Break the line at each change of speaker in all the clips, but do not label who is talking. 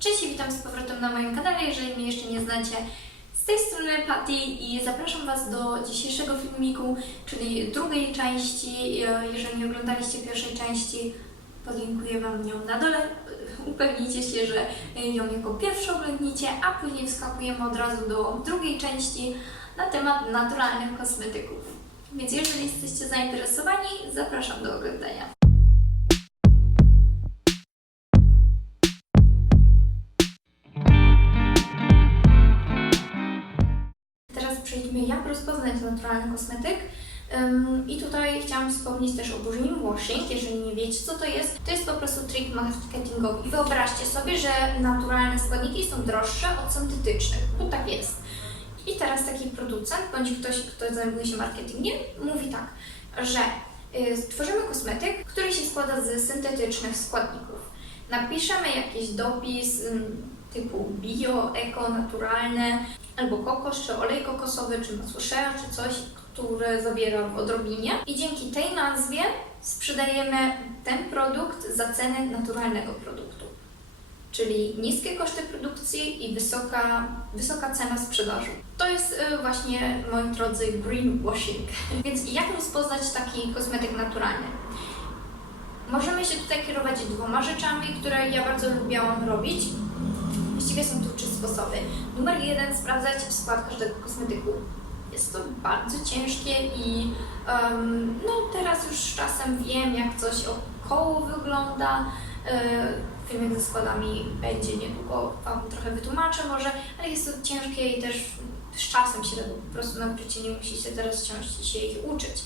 Cześć i witam z powrotem na moim kanale, jeżeli mnie jeszcze nie znacie. Z tej strony Patty i zapraszam Was do dzisiejszego filmiku, czyli drugiej części. Jeżeli nie oglądaliście pierwszej części, podlinkuję Wam ją na dole. Upewnijcie się, że ją jako pierwszą oglądnicie, a później wskakujemy od razu do drugiej części na temat naturalnych kosmetyków. Więc jeżeli jesteście zainteresowani, zapraszam do oglądania. Przejdźmy, jak rozpoznać naturalny kosmetyk. I tutaj chciałam wspomnieć też o burzim washing. Jeżeli nie wiecie, co to jest, to jest po prostu trik marketingowy. Wyobraźcie sobie, że naturalne składniki są droższe od syntetycznych. No tak jest. I teraz taki producent, bądź ktoś, kto zajmuje się marketingiem, mówi tak, że y, stworzymy kosmetyk, który się składa z syntetycznych składników. Napiszemy jakiś dopis ym, typu bio, eko, naturalne, albo kokos, czy olej kokosowy, czy masło czy coś, które zawiera w odrobinie. I dzięki tej nazwie sprzedajemy ten produkt za cenę naturalnego produktu. Czyli niskie koszty produkcji i wysoka, wysoka cena sprzedaży. To jest y, właśnie, moi drodzy, greenwashing. Więc jak rozpoznać taki kosmetyk naturalny? Możemy się tutaj kierować dwoma rzeczami, które ja bardzo lubiłam robić. Właściwie są tu trzy sposoby. Numer jeden, sprawdzać skład każdego kosmetyku. Jest to bardzo ciężkie i em, no teraz już z czasem wiem, jak coś około wygląda. E, Filmik ze składami będzie niedługo, Wam trochę wytłumaczę może, ale jest to ciężkie i też z czasem się tego po prostu nauczycie, nie musicie teraz wciąż się ich uczyć.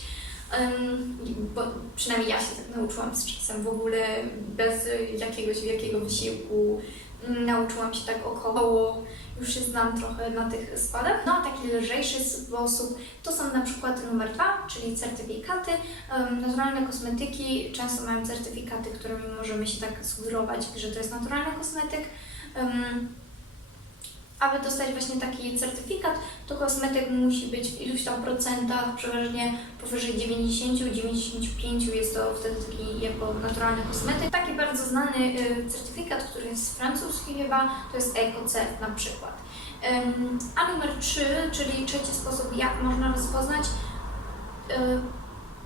Bo przynajmniej ja się tak nauczyłam z czasem w ogóle bez jakiegoś wielkiego wysiłku. Nauczyłam się tak około, już się znam trochę na tych składach. No a taki lżejszy sposób to są na przykład numer dwa, czyli certyfikaty. Naturalne kosmetyki często mają certyfikaty, którymi możemy się tak sugerować, że to jest naturalny kosmetyk. Aby dostać właśnie taki certyfikat, to kosmetyk musi być w iluś tam procentach, przeważnie powyżej 90-95 jest to wtedy taki jako naturalny kosmetyk. Taki bardzo znany y, certyfikat, który jest francuski chyba, to jest EcoCert na przykład. A numer 3, czyli trzeci sposób, jak można rozpoznać, y,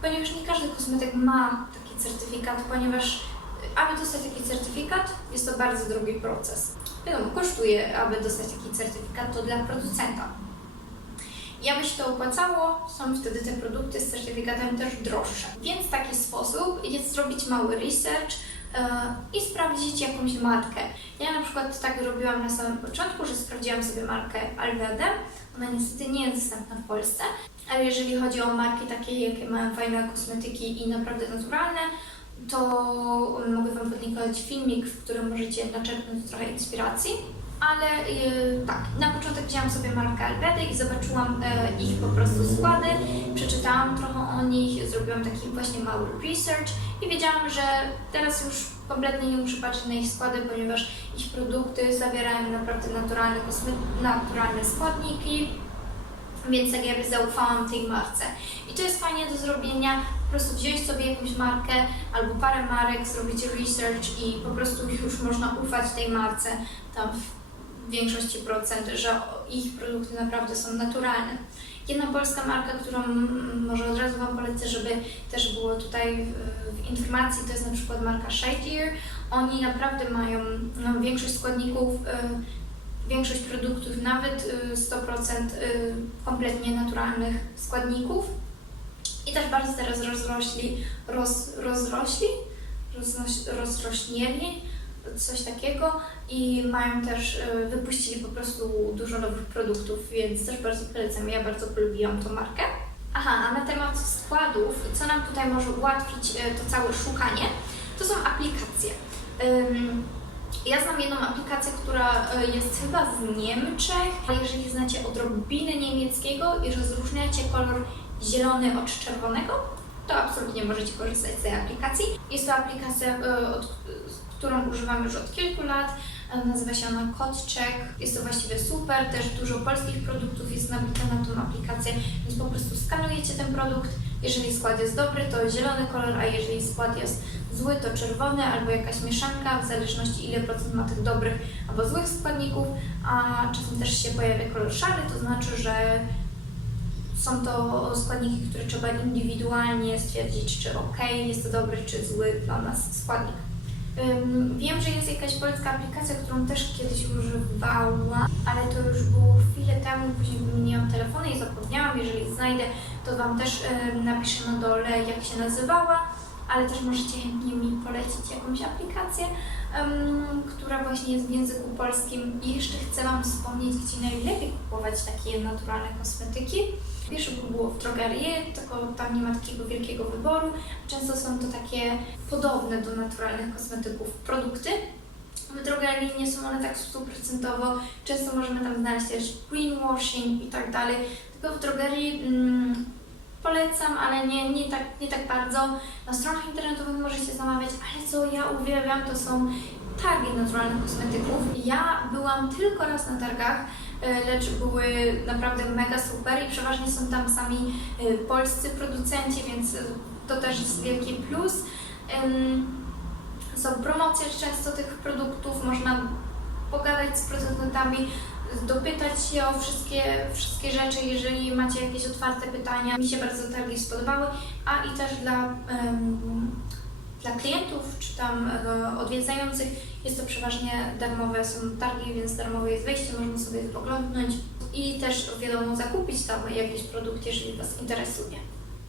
ponieważ nie każdy kosmetyk ma taki certyfikat, ponieważ y, aby dostać taki certyfikat, jest to bardzo drogi proces. Wiadomo, kosztuje, aby dostać taki certyfikat, to dla producenta. I aby się to opłacało, są wtedy te produkty z certyfikatem też droższe. Więc taki sposób jest zrobić mały research e, i sprawdzić jakąś markę. Ja na przykład tak robiłam na samym początku, że sprawdziłam sobie markę Alvede. Ona niestety nie jest dostępna w Polsce, ale jeżeli chodzi o marki takie, jakie mają fajne kosmetyki i naprawdę naturalne, to mogę Wam podlinkować filmik, w którym możecie naczerpnąć trochę inspiracji. Ale yy, tak, na początek wzięłam sobie markę Alvedy i zobaczyłam e, ich po prostu składy, przeczytałam trochę o nich, zrobiłam taki właśnie mały research i wiedziałam, że teraz już kompletnie nie muszę patrzeć na ich składy, ponieważ ich produkty zawierają naprawdę naturalne, naturalne składniki, więc tak jakby zaufałam tej marce. I to jest fajnie do zrobienia, po prostu wziąć sobie jakąś markę albo parę marek, zrobić research i po prostu już można ufać tej marce tam w większości procent, że ich produkty naprawdę są naturalne. Jedna polska marka, którą może od razu Wam polecę, żeby też było tutaj w, informacji, to jest na przykład marka Shadeer. Oni naprawdę mają no, większość składników, y, większość produktów, nawet y, 100% y, kompletnie naturalnych składników. I też bardzo teraz rozrośli, roz, rozrośli, rozrośnieli, coś takiego i mają też, y, wypuścili po prostu dużo nowych produktów, więc też bardzo polecam, ja bardzo polubiłam tą markę. Aha, a na temat składów i co nam tutaj może ułatwić y, to całe szukanie, to są aplikacje. Ym, ja znam jedną aplikację, która y, jest chyba z Niemczech, jeżeli znacie odrobinę niemieckiego i rozróżniacie kolor zielony od czerwonego, to absolutnie możecie korzystać z tej aplikacji. Jest to aplikacja, y, od, którą używam już od kilku lat. E, Nazywa się ona CodeCheck. Jest to właściwie super. Też dużo polskich produktów jest nabite na tą aplikację, więc po prostu skanujecie ten produkt. Jeżeli skład jest dobry, to zielony kolor, a jeżeli skład jest zły to czerwony albo jakaś mieszanka, w zależności ile procent ma tych dobrych albo złych składników, a czasem też się pojawia kolor szary, to znaczy, że są to składniki, które trzeba indywidualnie stwierdzić, czy ok, jest to dobry, czy zły dla nas składnik. Wiem, że jest jakaś polska aplikacja, którą też kiedyś używałam, ale to już było chwilę temu, później wymieniłam telefony i zapomniałam. Jeżeli znajdę, to Wam też napiszę na dole, jak się nazywała, ale też możecie chętnie mi polecić jakąś aplikację, która właśnie jest w języku polskim. I jeszcze chcę Wam wspomnieć, gdzie najlepiej kupować takie naturalne kosmetyki. Pierwsze było w drogerii, tylko tam nie ma takiego wielkiego wyboru. Często są to takie podobne do naturalnych kosmetyków produkty. W drogerii nie są one tak stuprocentowo. Często możemy tam znaleźć też greenwashing i tak dalej. Tylko w drogerii mm, polecam, ale nie, nie, tak, nie tak bardzo. Na stronach internetowych możecie zamawiać, ale co ja uwielbiam to są targi naturalnych kosmetyków. Ja byłam tylko raz na targach, e, lecz były naprawdę mega super i przeważnie są tam sami e, polscy producenci, więc to też jest wielki plus. Są promocje często tych produktów, można pogadać z producentami, dopytać się o wszystkie, wszystkie rzeczy, jeżeli macie jakieś otwarte pytania. Mi się bardzo targi spodobały, a i też dla, em, dla klientów czy tam e, odwiedzających jest to przeważnie darmowe, są targi, więc darmowe jest wejście, można sobie oglądnąć i też wiadomo zakupić tam jakiś produkt, jeżeli Was interesuje.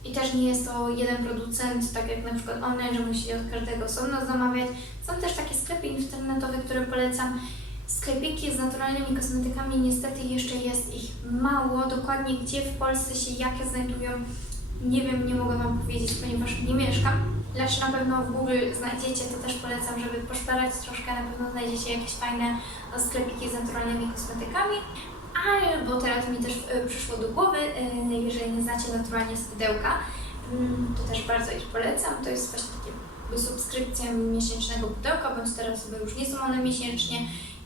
I też nie jest to jeden producent, tak jak na przykład online, że musicie od każdego osobno zamawiać. Są też takie sklepy internetowe, które polecam. Sklepiki z naturalnymi kosmetykami niestety jeszcze jest ich mało. Dokładnie gdzie w Polsce się jakie znajdują, nie wiem, nie mogę Wam powiedzieć, ponieważ nie mieszkam. Lecz na pewno w Google znajdziecie, to też polecam, żeby poszperać troszkę, na pewno znajdziecie jakieś fajne e, sklepiki z naturalnymi kosmetykami. Albo teraz mi też e, przyszło do głowy, e, jeżeli nie znacie naturalnie z pudełka, mm, to też bardzo ich polecam. To jest właśnie takie subskrypcja miesięcznego pudełka, bądź teraz sobie już nie są one miesięcznie.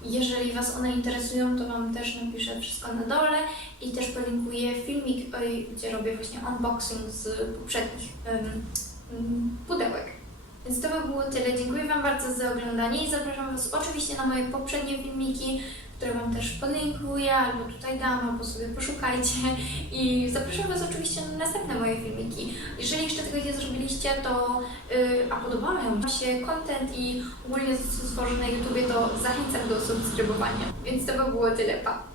Jeżeli Was one interesują, to Wam też napiszę wszystko na dole i też podlinkuję filmik, oj, gdzie robię właśnie unboxing z poprzednich pudełek. Więc to by było tyle. Dziękuję Wam bardzo za oglądanie i zapraszam Was oczywiście na moje poprzednie filmiki, które Wam też podlinkuję, albo tutaj dam, albo sobie poszukajcie. I zapraszam Was oczywiście na następne moje filmiki. Jeżeli jeszcze tego nie zrobiliście, to yy, a podobał Wam się content i ogólnie tworzę na YouTubie, to zachęcam do subskrybowania. Więc to by było tyle. Pa!